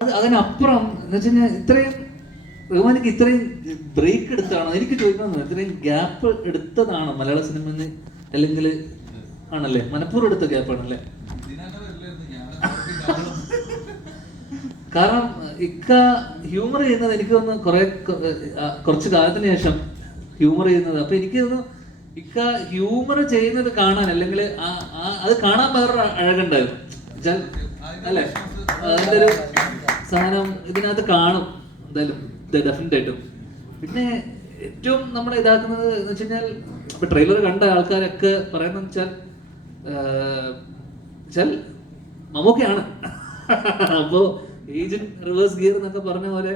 അത് അതിനപ്പുറം എന്ന് വെച്ച് കഴിഞ്ഞാൽ ഇത്രയും റഹ്മാനിക്ക് ഇത്രയും ബ്രേക്ക് എടുത്താണോ. എനിക്ക് ചോദിക്കണം ഇത്രയും ഗ്യാപ്പ് എടുത്തതാണോ മലയാള സിനിമ അല്ലെങ്കിൽ ആണല്ലേ? മനഃപൂർവം എടുത്ത ഗ്യാപ്പ് ഗ്യാപ്പാണല്ലേ കാരണം ഇക്ക ഹ്യൂമർ ചെയ്യുന്നത് എനിക്ക് തോന്നുന്നു കുറെ കുറച്ച് കാലത്തിന് ശേഷം ഹ്യൂമർ ചെയ്യുന്നത്. അപ്പൊ എനിക്ക് തോന്നുന്നു ഇക്ക ഹ്യൂമർ ചെയ്യുന്നത് കാണാൻ അല്ലെങ്കിൽ അത് കാണാൻ വേറൊരു അഴകുണ്ടായിരുന്നു. അല്ലേ? അതിന്റെ ഒരു സാധനം ഇതിനകത്ത് കാണും. എന്തായാലും ഡെഫിനറ്റ് ആയിട്ടും. പിന്നെ ഏറ്റവും നമ്മൾ ഇതാക്കുന്നത് എന്ന് വെച്ച് കഴിഞ്ഞാൽ ഇപ്പൊ ട്രെയിലർ കണ്ട ആൾക്കാരൊക്കെ പറയുന്നത് വെച്ചാൽ വെച്ചാൽ മമ്മൂക്കയാണ്. അപ്പോ ഏജന്റ് റിവേഴ്സ് ഗിയർ എന്നൊക്കെ പറഞ്ഞ പോലെ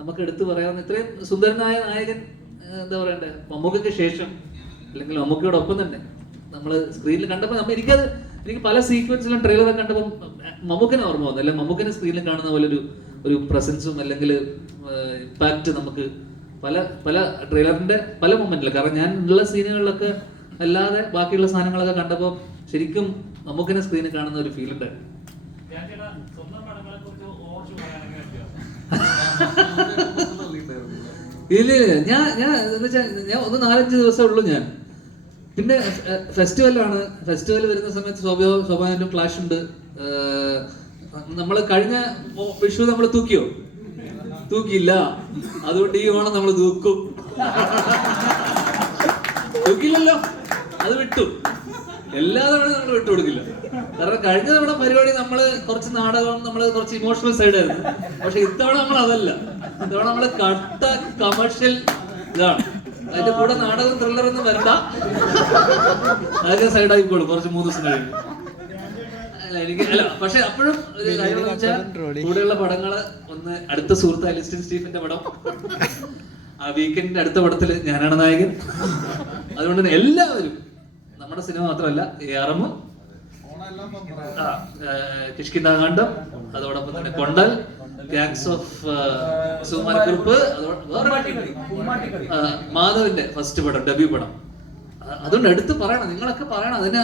നമുക്ക് എടുത്തു പറയാവുന്ന ഇത്രയും സുന്ദരനായ നായകൻ എന്താ പറയണ്ടേ? മമ്മൂക്കയ്ക്ക് ശേഷം അല്ലെങ്കിൽ മമ്മൂക്കയോടൊപ്പം തന്നെ നമ്മൾ സ്ക്രീനിൽ കണ്ടപ്പോൾ നമ്മ എനിക്കത് എനിക്ക് പല സീക്വൻസിലും ട്രെയിലറൊക്കെ കണ്ടപ്പോൾ മമ്മൂക്കനെ ഓർമ്മ വന്നു. അല്ലെങ്കിൽ മമ്മൂക്കനെ സ്ക്രീനിൽ കാണുന്ന പോലെ ഒരു ഒരു പ്രസൻസും അല്ലെങ്കിൽ ഇമ്പാക്റ്റ് നമുക്ക് പല പല ട്രെയിലറിന്റെ പല മൊമെന്റിലും കാരണം ഞാൻ ഉള്ള സീനുകളിലൊക്കെ അല്ലാതെ ബാക്കിയുള്ള സാധനങ്ങളൊക്കെ കണ്ടപ്പോൾ ശരിക്കും നമുക്കിനെ സ്ക്രീനിൽ കാണുന്ന ഒരു ഫീൽ ഉണ്ട് ഇല്ല ഞാൻ ഞാൻ എന്താ വെച്ചാൽ ഞാൻ ഒന്ന് നാലഞ്ച് ദിവസമേ ഉള്ളൂ ഞാൻ. പിന്നെ ഫെസ്റ്റിവലാണ്. ഫെസ്റ്റിവൽ വരുന്ന സമയത്ത് സ്വാഭാവിക സ്വാഭാവികം ക്ലാഷ് ഉണ്ട്. നമ്മൾ കഴിഞ്ഞ വിഷു നമ്മൾ തൂക്കിയോ? തൂക്കിയില്ല. അതുകൊണ്ട് ഈ ഓണം നമ്മൾ തൂക്കും. തൂക്കില്ലല്ലോ അത് വിട്ടു. എല്ലാ തവണ നമ്മൾ വിട്ടു കൊടുക്കില്ല. കാരണം കഴിഞ്ഞ തവണ പരിപാടി നമ്മൾ കുറച്ച് നാടകം നമ്മൾ കുറച്ച് ഇമോഷണൽ സൈഡ് ആയിരുന്നു. പക്ഷെ ഇത്തവണ നമ്മൾ അതല്ല. ഇത്തവണ നമ്മൾ കട്ട കമേഴ്ഷ്യൽ ഇതാണ്. അതിന്റെ കൂടെ നാടകം ത്രില്ലർ ഒന്നും വരണ്ട അതൊക്കെ സൈഡ് ആയിക്കോളും കുറച്ച് മൂന്ന് ദിവസം കഴിഞ്ഞു. അല്ല, എനിക്ക് അല്ല പക്ഷെ അപ്പോഴും ഒരു കാര്യം എന്ന് വെച്ചാൽ കൂടെയുള്ള പടങ്ങൾ ഒന്ന് അടുത്ത സുഹൃത്ത് അലിസ്റ്റിൻ സ്റ്റീഫന്റെ പടം. ആ വീക്കെൻഡിന്റെ അടുത്ത പടത്തിൽ ഞാനാണ് നായകൻ. അതുകൊണ്ട് തന്നെ എല്ലാവരും നമ്മുടെ സിനിമ മാത്രമല്ല എ ആർ എം കിഷ്കിന്ദാകാന്ഡം അതോടൊപ്പം തന്നെ കൊണ്ടൽ ഗാങ്സ് ഓഫ് സുമാരക്കുറിപ്പ് മാധവിന്റെ ഫസ്റ്റ് പടം ഡെബ്യൂ പടം. അതുകൊണ്ട് എടുത്ത് പറയണം നിങ്ങളൊക്കെ പറയണം. അതിന്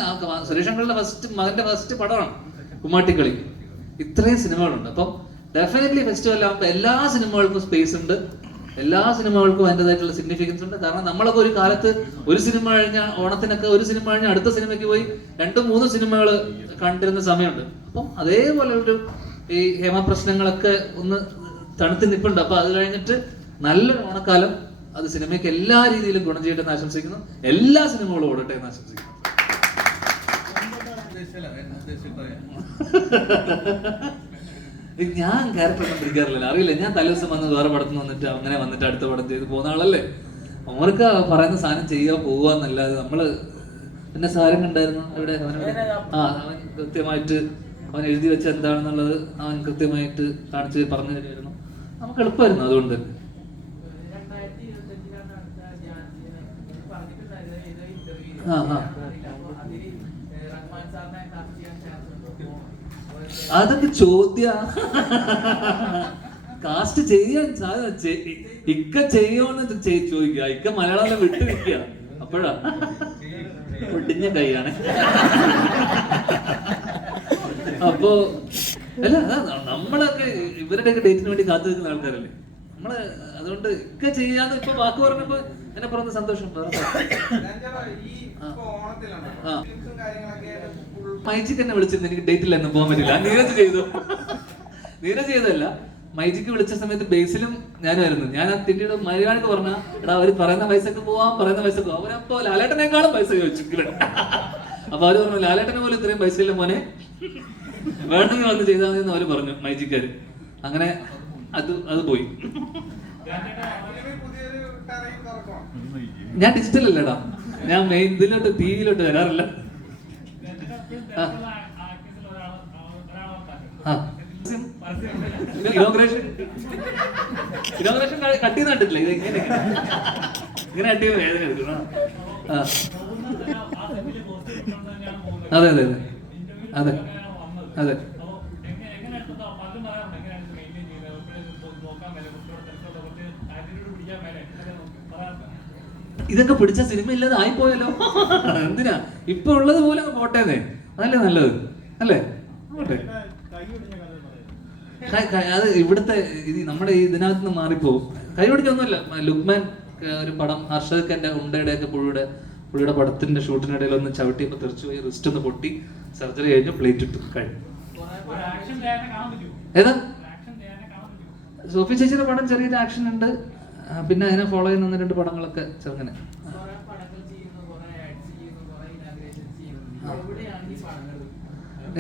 സുരേഷങ്ങളുടെ ഫസ്റ്റ് മകന്റെ ഫസ്റ്റ് പടമാണ് കുമ്മാട്ടിക്കളി ഇത്രയും സിനിമകളുണ്ട്. അപ്പം ഡെഫിനറ്റ്ലി ഫെസ്റ്റിവൽ ആകുമ്പോൾ എല്ലാ സിനിമകൾക്കും സ്പേസ് ഉണ്ട്. എല്ലാ സിനിമകൾക്കും അതിന്റെതായിട്ടുള്ള സിഗ്നിഫിക്കൻസ് ഉണ്ട്. കാരണം നമ്മളൊക്കെ ഒരു കാലത്ത് ഒരു സിനിമ കഴിഞ്ഞ ഓണത്തിനൊക്കെ ഒരു സിനിമ കഴിഞ്ഞ അടുത്ത സിനിമയ്ക്ക് പോയി രണ്ടും മൂന്നും സിനിമകൾ കണ്ടിരുന്ന സമയമുണ്ട്. അപ്പം അതേപോലെ ഒരു ഈ ഹേമ പ്രശ്നങ്ങളൊക്കെ ഒന്ന് തണുത്ത് നിൽപ്പുണ്ട് അപ്പൊ അത് കഴിഞ്ഞിട്ട് നല്ലൊരു ഓണക്കാലം അത് സിനിമയ്ക്ക് എല്ലാ രീതിയിലും ഗുണം ചെയ്യട്ടെ എന്ന് ആശംസിക്കുന്നു. എല്ലാ സിനിമകളും ഓടട്ടെ എന്ന് ആശംസിക്കുന്നു. ഞാൻ ക്യാരക്ടർ കണ്ടിരിക്കാറില്ല അറിയില്ല ഞാൻ തലേ ദിവസം വന്ന് വേറെ പടത്തിന് വന്നിട്ട് അങ്ങനെ വന്നിട്ട് അടുത്ത പടം ചെയ്ത് പോകുന്ന ആളല്ലേ? അവർക്ക് പറയുന്ന സാധനം ചെയ്യുക പോവുക എന്നല്ലാതെ നമ്മൾ പിന്നെ സാരം കണ്ടായിരുന്നു? അവിടെ ആ കൃത്യമായിട്ട് അവൻ എഴുതി വെച്ച എന്താണെന്നുള്ളത് അവൻ കൃത്യമായിട്ട് കാണിച്ച് പറഞ്ഞു തരുമായിരുന്നു. നമുക്ക് എളുപ്പമായിരുന്നു അതുകൊണ്ട്. ആ, ആ. അതൊക്കെ ചോദ്യ. കാസ്റ്റ് ചെയ്യാൻ ഇക്ക ചെയ്യോന്ന് ചോദിക്ക ഇക്ക മലയാളം വിട്ടു നിൽക്കുക അപ്പോഴാ. ഒടിഞ്ഞ കൈയാണ്. അപ്പോ അല്ല നമ്മളൊക്കെ ഇവരുടെയൊക്കെ ഡേറ്റിന് വേണ്ടി കാത്തു നിൽക്കുന്ന ആൾക്കാരല്ലേ? നമ്മൾ അതുകൊണ്ട് ഒക്കെ ചെയ്യാതെ ഇപ്പൊ വാക്ക് പറഞ്ഞപ്പോ എന്നെ പറഞ്ഞ സന്തോഷം. മൈജിക്ക് എന്നെ വിളിച്ചിരുന്നു. എനിക്ക് ഡേറ്റിൽ എന്നും പോകാൻ പറ്റില്ല നീരജ് ചെയ്തു. നീരജ് ചെയ്തല്ല മൈജിക്ക് വിളിച്ച സമയത്ത് ബേസിലും ഞാനായിരുന്നു ഞാൻ ആ തിണ്ടിയുടെ മലയാളിക്ക് പറഞ്ഞ എടാ അവർ പറയുന്ന പൈസക്ക് പോവാം പറയുന്ന പൈസക്ക് പോവാം. അവരപ്പോ ലാലേട്ടനേക്കാളും പൈസ ചോദിച്ചു. അപ്പൊ അവർ പറഞ്ഞു ലാലേട്ടനെ പോലും ഇത്രയും പൈസ ഇല്ല മോനെ. വേണമെങ്കിൽ വന്ന് ചെയ്താൽ മതി എന്ന് അവർ പറഞ്ഞു മൈജിക്കാര്. അങ്ങനെ അത് അത് പോയി. ഞാൻ ഡിജിറ്റൽ അല്ലടാ ഞാൻ മെയിൻ ഇതിലോട്ട് ടി വിയിലോട്ട് വരാറില്ല. ഇനോഗ്രേഷൻ. കട്ട് ചെയ്ത് കണ്ടിട്ടില്ല? ഇത് ഇങ്ങനെ ഇങ്ങനെ കട്ട് ചെയ്ത് വേദന എടുക്കണം അതെ അതെ അതെ. അതെ. അതെ. ഇതൊക്കെ പിടിച്ച സിനിമ ഇല്ലാതെ ആയിപ്പോയല്ലോ. എന്തിനാ? ഇപ്പൊ ഉള്ളത് പോലെ പോട്ടേന്നേ. അതല്ലേ നല്ലത്? അല്ലേ? അത് ഇവിടുത്തെ ഇത് നമ്മുടെ ഇതിനകത്ത് നിന്ന് മാറിപ്പോവും. കൈ പിടിക്കൊന്നുമില്ല ലുക്മാൻ ഒരു പടം ഹർഷദ് ഉണ്ടയുടെ ഒക്കെ പുള്ളിയുടെ പുള്ളിയുടെ പടത്തിന്റെ ഷൂട്ടിനിടയിൽ ഒന്ന് ചവിട്ടിയപ്പോൾ പോയി റിസ്റ്റ് ഒന്ന് പൊട്ടി. സർജറി കഴിഞ്ഞു പ്ലേറ്റ് ഇട്ടു. കഴിഞ്ഞു. ഏതാ? സോഫി ചേച്ചിയുടെ പടം ചെറിയൊരു ആക്ഷൻ ഉണ്ട്. പിന്നെ അതിനെ ഫോളോ ചെയ്യുന്ന രണ്ട് പടങ്ങളൊക്കെ ചെറുങ്ങനെ.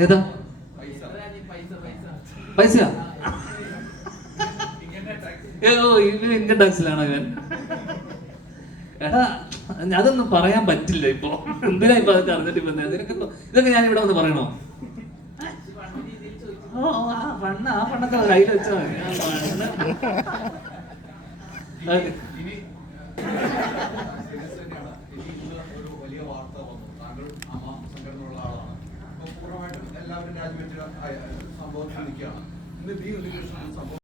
ഏതാ? പൈസ. ഏതോ ഇവൻ ഇൻകം ടാക്സിലാണോ ഇവൻ? എടാ അതൊന്നും പറയാൻ പറ്റില്ല ഇപ്പൊ. എന്തിനാ ഇപ്പൊ അതൊക്കെ അറിഞ്ഞിട്ട് ഇപ്പൊ നിനക്ക് ഇതൊക്കെ ഞാൻ ഇവിടെ വന്ന് പറയണോ? ഓ എല്ലാവരും സംഭവം